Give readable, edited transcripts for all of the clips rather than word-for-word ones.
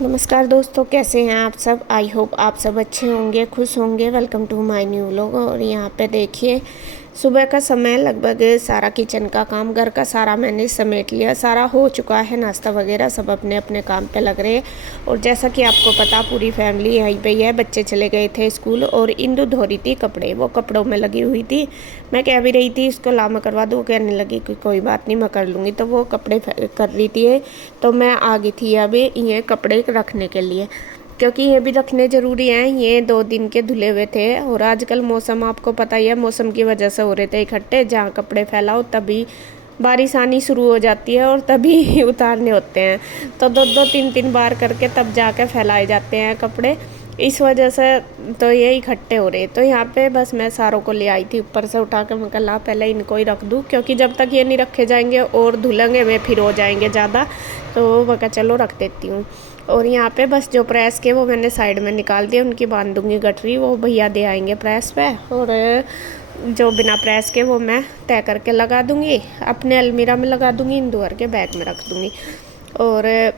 नमस्कार दोस्तों, कैसे हैं आप सब। आई होप आप सब अच्छे होंगे, खुश होंगे। Welcome to my new vlog. और यहाँ पे देखिए, सुबह का समय, लगभग सारा किचन का काम, घर का सारा मैंने समेट लिया, सारा हो चुका है। नाश्ता वगैरह सब अपने अपने काम पे लग रहे हैं। और जैसा कि आपको पता, पूरी फैमिली यहीं पे ही है। बच्चे चले गए थे स्कूल और इंदु धो रही थी कपड़े, वो कपड़ों में लगी हुई थी। मैं कह भी रही थी इसको ला मैं करवा दूँ, कहने लगी कि कोई बात नहीं, मैं कर लूँगी। तो वो कपड़े कर रही थी, तो मैं आ गई थी अभी ये कपड़े रखने के लिए, क्योंकि ये भी रखने ज़रूरी हैं। ये 2 दिन के धुले हुए थे और आजकल मौसम आपको पता ही है, मौसम की वजह से हो रहे थे इकट्ठे। जहाँ कपड़े फैलाओ तभी बारिश आनी शुरू हो जाती है और तभी उतारने होते हैं। तो 2-2 3-3 बार करके तब जाके फैलाए जाते हैं कपड़े। इस वजह से तो ये इकट्ठे हो रहे। तो यहाँ पे बस मैं सारों को ले आई थी ऊपर से उठा के। मैं कहा पहले इनको ही रख दूँ, क्योंकि जब तक ये नहीं रखे जाएंगे और धुलेंगे में फिर हो जाएंगे ज़्यादा। तो मैं कहा चलो रख देती हूँ। और यहाँ पे बस जो प्रेस के वो मैंने साइड में निकाल दिए, उनकी बांध दूँगी गठरी, वो भैया दे आएंगे प्रेस पे। और जो बिना प्रेस के वो मैं तय करके लगा दूँगी, अपने अलमीरा में लगा दूँगी, इन दुआर के बैग में रख दूँगी। और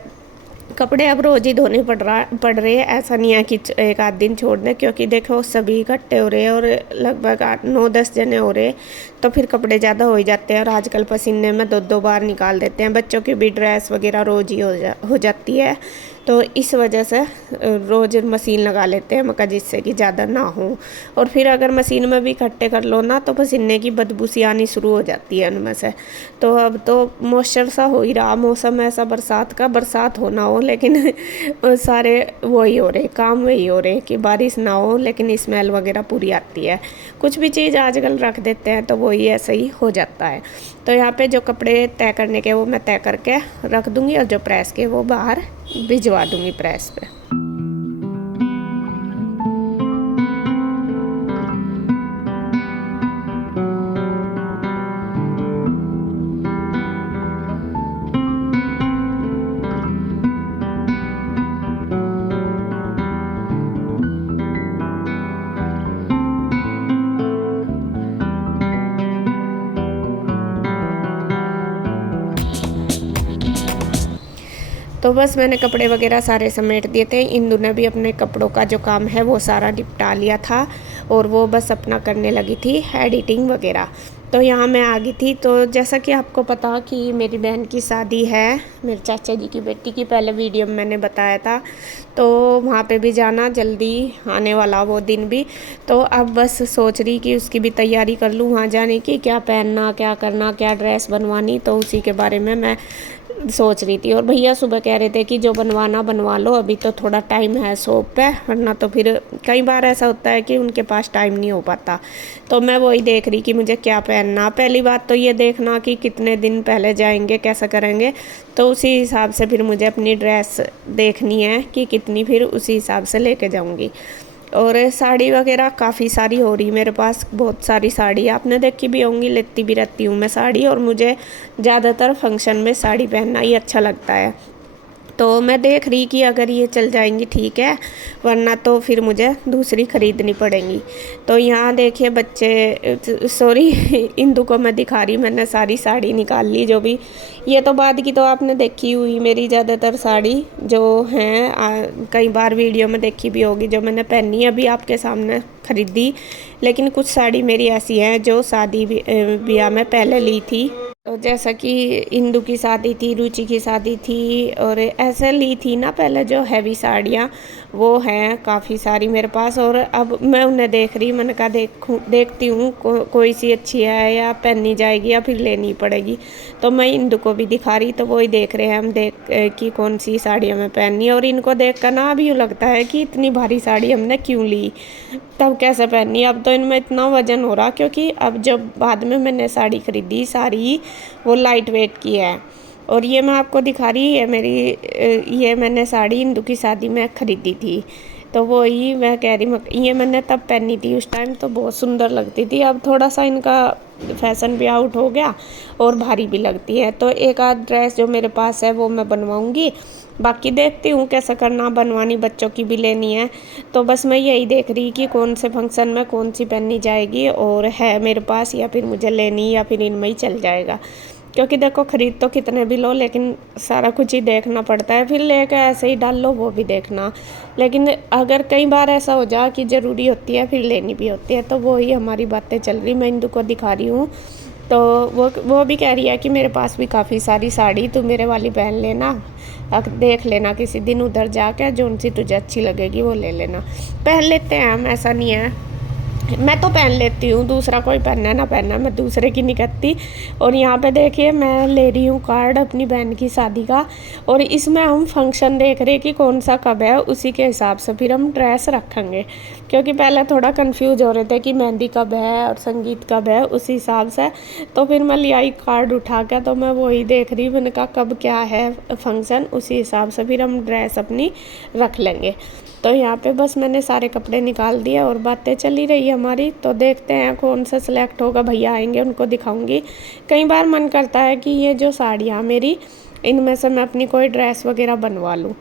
कपड़े अब रोज़ ही धोने पड़ रहे हैं। ऐसा नहीं है कि एक आध दिन छोड़ दें, क्योंकि देखो सभी इकट्ठे हो रहे हैं और लगभग 8-9-10 जने हो रहे हैं, तो फिर कपड़े ज़्यादा हो ही जाते हैं। और आजकल पसीने में 2-2 बार निकाल देते हैं। बच्चों की भी ड्रेस वगैरह रोज़ ही हो जाती है, तो इस वजह से रोज़ मशीन लगा लेते हैं मका, जिससे कि ज़्यादा ना हो। और फिर अगर मशीन में भी इकट्ठे कर लो ना, तो पसीने की बदबू सी आनी शुरू हो जाती है उनमें से। तो अब तो मॉइस्चर सा हो ही रहा मौसम, ऐसा बरसात का, बरसात हो ना हो, लेकिन सारे वही हो रहे, काम वही हो रहे कि बारिश ना हो लेकिन स्मेल वगैरह पूरी आती है। कुछ भी चीज़ आजकल रख देते हैं तो वही ऐसे ही हो जाता है। तो यहाँ पे जो कपड़े तय करने के वो मैं तय करके रख दूँगी, और जो प्रेस के वो बाहर भिजवा दूँगी प्रेस पे। तो बस मैंने कपड़े वगैरह सारे समेट दिए थे। इंदु ने भी अपने कपड़ों का जो काम है वो सारा निपटा लिया था, और वो बस अपना करने लगी थी एडिटिंग वगैरह। तो यहाँ मैं आ गई थी। तो जैसा कि आपको पता कि मेरी बहन की शादी है, मेरे चाचा जी की बेटी की, पहले वीडियो में मैंने बताया था। तो वहाँ पे भी जाना, जल्दी आने वाला वो दिन भी। तो अब बस सोच रही कि उसकी भी तैयारी कर लूँ वहाँ जाने की, क्या पहनना, क्या करना, क्या ड्रेस बनवानी, तो उसी के बारे में मैं सोच रही थी। और भैया सुबह कह रहे थे कि जो बनवाना बनवा लो, अभी तो थोड़ा टाइम है शॉप पे, वरना तो फिर कई बार ऐसा होता है कि उनके पास टाइम नहीं हो पाता। तो मैं वही देख रही कि मुझे क्या पहनना। पहली बात तो ये देखना कि कितने दिन पहले जाएंगे, कैसा करेंगे, तो उसी हिसाब से फिर मुझे अपनी ड्रेस देखनी है कि कितनी, फिर उसी हिसाब से लेके जाऊँगी। और साड़ी वगैरह काफ़ी सारी हो रही मेरे पास, बहुत सारी साड़ी आपने देखी भी होंगी, लेती भी रहती हूँ मैं साड़ी। और मुझे ज़्यादातर फंक्शन में साड़ी पहनना ही अच्छा लगता है। तो मैं देख रही कि अगर ये चल जाएंगी ठीक है, वरना तो फिर मुझे दूसरी ख़रीदनी पड़ेंगी। तो यहाँ देखिए बच्चे, सॉरी इंदु को मैं दिखा रही, मैंने सारी साड़ी निकाल ली जो भी। ये तो बाद की तो आपने देखी हुई मेरी ज़्यादातर साड़ी जो हैं, कई बार वीडियो में देखी भी होगी, जो मैंने पहनी अभी आपके सामने ख़रीदी। लेकिन कुछ साड़ी मेरी ऐसी हैं जो शादी ब्याह में पहले ली थी। तो जैसा कि इंदु की शादी थी, रुचि की शादी थी, और ऐसे ली थी ना पहले जो हैवी साड़ियाँ, वो हैं काफ़ी सारी मेरे पास। और अब मैं उन्हें देख रही, मैंने कहा देखती हूँ कोई सी अच्छी है या पहनी जाएगी या फिर लेनी पड़ेगी। तो मैं इंदु को भी दिखा रही, तो वही देख रहे हैं हम, कि कौन सी साड़ियाँ मैं पहननी है। और इनको देख कर ना अभी यूँ लगता है कि इतनी भारी साड़ी हमने क्यों ली, तब कैसे पहनी। अब तो इनमें इतना वजन हो रहा, क्योंकि अब जब बाद में मैंने साड़ी खरीदी सारी, वो लाइट वेट की है। और ये मैं आपको दिखा रही है ये मैंने साड़ी इंदु की शादी में खरीदी थी। तो वो ही मैं कह रही, ये मैंने तब पहनी थी, उस टाइम तो बहुत सुंदर लगती थी। अब थोड़ा सा इनका फैशन भी आउट हो गया और भारी भी लगती है। तो एक आध ड्रेस जो मेरे पास है वो मैं बनवाऊँगी, बाकी देखती हूँ कैसा करना, बनवानी बच्चों की भी लेनी है। तो बस मैं यही देख रही कि कौन से फंक्शन में कौन सी पहनी जाएगी और है मेरे पास, या फिर मुझे लेनी, या फिर इनमें ही चल जाएगा। क्योंकि देखो खरीद तो कितने भी लो लेकिन सारा कुछ ही देखना पड़ता है, फिर लेके ऐसे ही डाल लो वो भी देखना। लेकिन अगर कई बार ऐसा हो जाए कि ज़रूरी होती है फिर लेनी भी होती है, तो वो ही हमारी बातें चल रही, मैं इंदु को दिखा रही हूँ। तो वो भी कह रही है कि मेरे पास भी काफ़ी सारी साड़ी, तू मेरे वाली पहन लेना, देख लेना किसी दिन उधर जाकर, जो सी तुझे अच्छी लगेगी वो ले लेना। पहन लेते हैं हम, ऐसा नहीं है, मैं तो पहन लेती हूँ, दूसरा कोई पहनना ना पहनना, मैं दूसरे की नहीं कहती। और यहाँ पे देखिए मैं ले रही हूँ कार्ड अपनी बहन की शादी का, और इसमें हम फंक्शन देख रहे हैं कि कौन सा कब है, उसी के हिसाब से फिर हम ड्रेस रखेंगे। क्योंकि पहले थोड़ा कंफ्यूज हो रहे थे कि मेहंदी कब है और संगीत कब है, उस हिसाब से तो फिर मैं ले आई कार्ड उठा के, तो मैं वही देख रही हूँ, मैंने कहा कब क्या है फंक्शन, उसी हिसाब से फिर हम ड्रेस अपनी रख लेंगे। तो यहाँ पे बस मैंने सारे कपड़े निकाल दिए और बातें चली रही हमारी। तो देखते हैं कौन सा सिलेक्ट होगा, भैया आएंगे उनको दिखाऊंगी। कई बार मन करता है कि ये जो साड़ियाँ मेरी, इनमें से मैं अपनी कोई ड्रेस वगैरह बनवा लूँ,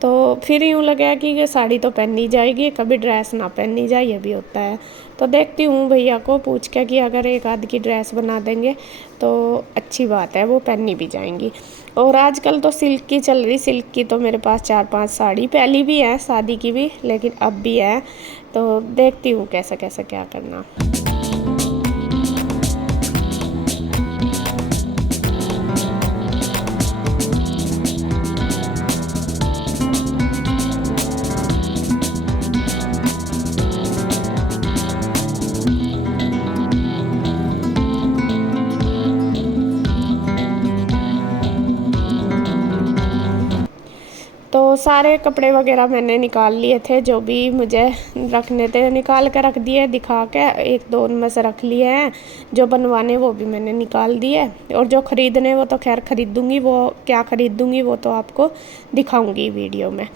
तो फिर यूँ लगा कि ये साड़ी तो पहननी जाएगी, कभी ड्रेस ना पहननी जाए, ये भी होता है। तो देखती हूँ भैया को पूछ के कि अगर एक आध की ड्रेस बना देंगे तो अच्छी बात है, वो पहननी भी जाएंगी। और आजकल तो सिल्क की चल रही, सिल्क की तो मेरे पास 4-5 साड़ी पहली भी है, शादी की भी, लेकिन अब भी है। तो देखती हूँ कैसे कैसे क्या करना। तो सारे कपड़े वगैरह मैंने निकाल लिए थे, जो भी मुझे रखने थे निकाल कर रख दिए, दिखा के एक दो उनमें से रख लिए हैं। जो बनवाने वो भी मैंने निकाल दिए, और जो ख़रीदने वो तो खैर ख़रीदूँगी, वो क्या ख़रीदूँगी वो तो आपको दिखाऊँगी वीडियो में।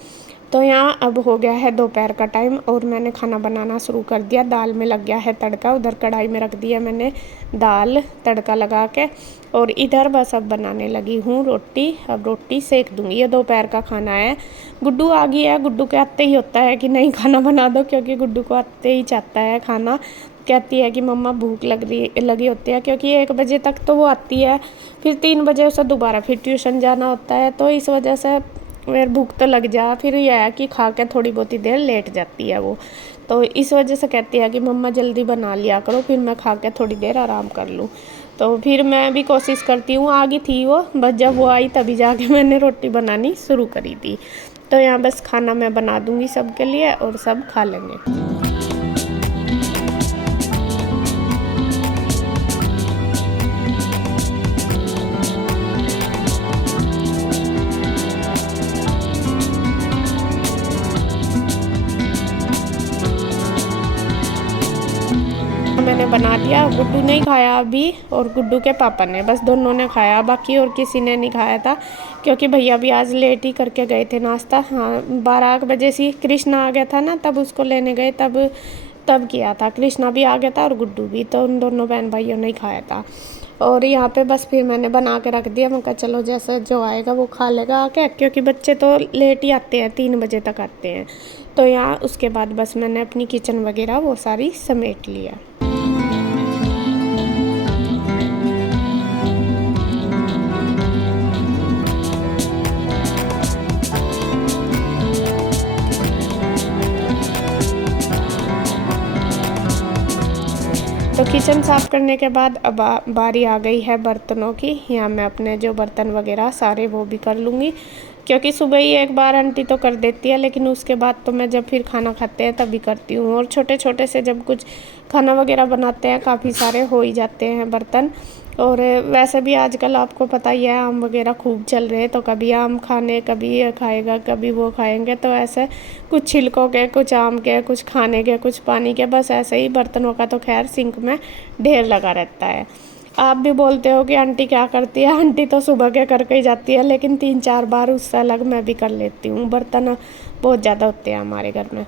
तो यहाँ अब हो गया है दोपहर का टाइम और मैंने खाना बनाना शुरू कर दिया। दाल में लग गया है तड़का, उधर कढ़ाई में रख दिया मैंने दाल तड़का लगा के, और इधर बस अब बनाने लगी हूँ रोटी। अब रोटी सेक दूँगी, ये दोपहर का खाना है। गुड्डू आ गई है, गुड्डू के आते ही होता है कि नहीं खाना बना दो, क्योंकि गुड्डू को आते ही चाहता है खाना। कहती है कि मम्मा भूख लगी होती है, क्योंकि 1 बजे तक तो वो आती है, फिर 3 बजे उसे दोबारा फिर ट्यूशन जाना होता है, तो इस वजह से फिर भूख तो लग जा, फिर यह है कि खा के थोड़ी बहुत ही देर लेट जाती है वो। तो इस वजह से कहती है कि मम्मा जल्दी बना लिया करो, फिर मैं खा के थोड़ी देर आराम कर लूँ। तो फिर मैं भी कोशिश करती हूँ, आ गई थी वो, बस जब वो आई तभी जाके मैंने रोटी बनानी शुरू करी थी। तो यहाँ बस खाना मैं बना दूँगी सबके लिए और सब खा लेंगे। मैंने बना दिया, गुड्डू ने खाया अभी और गुड्डू के पापा ने, बस दोनों ने खाया, बाकी और किसी ने नहीं खाया था, क्योंकि भैया भी आज लेट ही करके गए थे नाश्ता। हाँ 12 बजे से कृष्णा आ गया था ना, तब उसको लेने गए, तब किया था। कृष्णा भी आ गया था और गुड्डू भी, तो उन दोनों बहन भाइयों ने ही खाया था। और यहाँ पे बस फिर मैंने बना के रख दिया, मैं कहा चलो जैसे जो आएगा वो खा लेगा आके, क्योंकि बच्चे तो लेट ही आते हैं, 3 बजे तक आते हैं। तो यहाँ उसके बाद बस मैंने अपनी किचन वगैरह वो सारी समेट लिया। तो किचन साफ़ करने के बाद अब बारी आ गई है बर्तनों की। यहाँ मैं अपने जो बर्तन वगैरह सारे वो भी कर लूँगी, क्योंकि सुबह ही एक बार आंटी तो कर देती है, लेकिन उसके बाद तो मैं जब फिर खाना खाते हैं तभी करती हूँ। और छोटे छोटे से जब कुछ खाना वगैरह बनाते हैं काफ़ी सारे हो ही जाते हैं बर्तन। और वैसे भी आजकल आपको पता ही है आम वगैरह खूब चल रहे हैं, तो कभी आम खाने, कभी ये खाएगा, कभी वो खाएंगे, तो ऐसे कुछ छिलकों के, कुछ आम के, कुछ खाने के, कुछ पानी के, बस ऐसे ही बर्तनों का तो खैर सिंक में ढेर लगा रहता है। आप भी बोलते हो कि आंटी क्या करती है, आंटी तो सुबह के करके ही जाती है, लेकिन 3-4 बार उससे अलग मैं भी कर लेती हूँ। बर्तन बहुत ज़्यादा होते हैं हमारे घर में।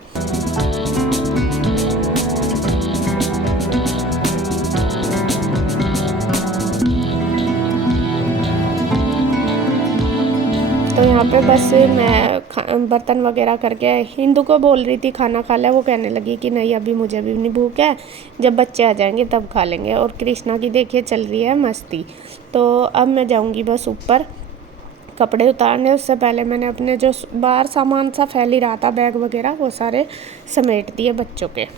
तो यहाँ पे बस मैं बर्तन वगैरह करके हिंदू को बोल रही थी खाना खा ले, वो कहने लगी कि नहीं अभी मुझे भी नहीं भूख है, जब बच्चे आ जाएंगे तब खा लेंगे। और कृष्णा की देखिए चल रही है मस्ती। तो अब मैं जाऊंगी बस ऊपर कपड़े उतारने। उससे पहले मैंने अपने जो बाहर सामान सा फैल ही रहा था, बैग वगैरह, वो सारे समेट दिए बच्चों के।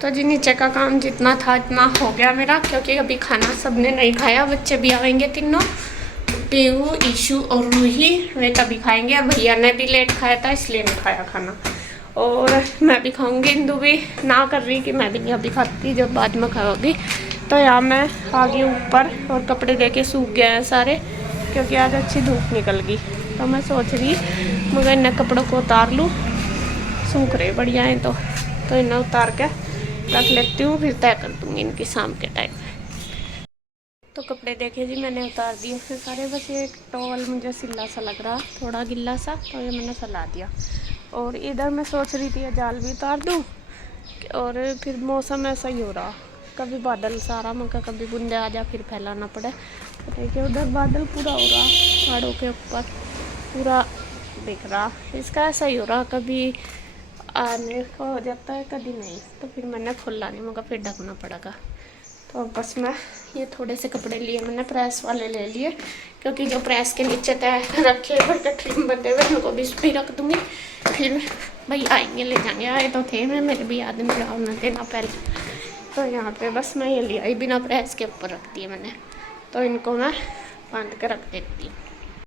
तो जी नीचे का काम जितना था इतना हो गया मेरा, क्योंकि अभी खाना सबने नहीं खाया। बच्चे भी आएंगे तीनों, पीहू, ईशू और रूही, वे तभी खाएंगे। भैया ने भी लेट खाया था इसलिए नहीं खाया खाना, और मैं भी खाऊंगी। इंदू भी ना कर रही कि मैं भी नहीं अभी खाती, जब बाद में खाओगी। तो यहाँ मैं आ गई ऊपर और कपड़े देके सूख गए हैं सारे, क्योंकि आज अच्छी धूप निकल गई। तो मैं सोच रही मगर इन कपड़ों को उतार लूँ, सूख रहे बढ़िया हैं तो इन्हें उतार के रख लेती हूँ, फिर तय कर दूँगी इनकी शाम के टाइम। तो कपड़े देखे जी मैंने उतार दिए फिर सारे, बस ये एक टॉवल मुझे सिला सा लग रहा, थोड़ा गिल्ला सा, तो ये मैंने फैला दिया। और इधर मैं सोच रही थी जाल भी उतार दूँ, और फिर मौसम ऐसा ही हो रहा, कभी बादल सारा मगर कभी बूंदे आ जा, फिर फैलाना पड़े। तो देखिए उधर बादल पूरा हो रहा, पहाड़ों के ऊपर पूरा दिख रहा, इसका ऐसा ही हो रहा, कभी आने का हो जाता है कभी नहीं। तो फिर मैंने खुला नहीं, मगर फिर ढकना पड़ेगा। तो बस मैं ये थोड़े से कपड़े लिए, मैंने प्रेस वाले ले लिए, क्योंकि जो प्रेस के नीचे तय रखे ट्रिम बंधे हुए उनको भी इसमें रख दूँगी। फिर भाई आएंगे ले जाएंगे, आए तो थे, मैं मेरे भी याद नहीं रहा उन्हें देना पहले। तो यहाँ पे बस मैं ये ले आई, बिना प्रेस के ऊपर रख दिए मैंने। तो इनको मैं बांध कर रख देती हूँ।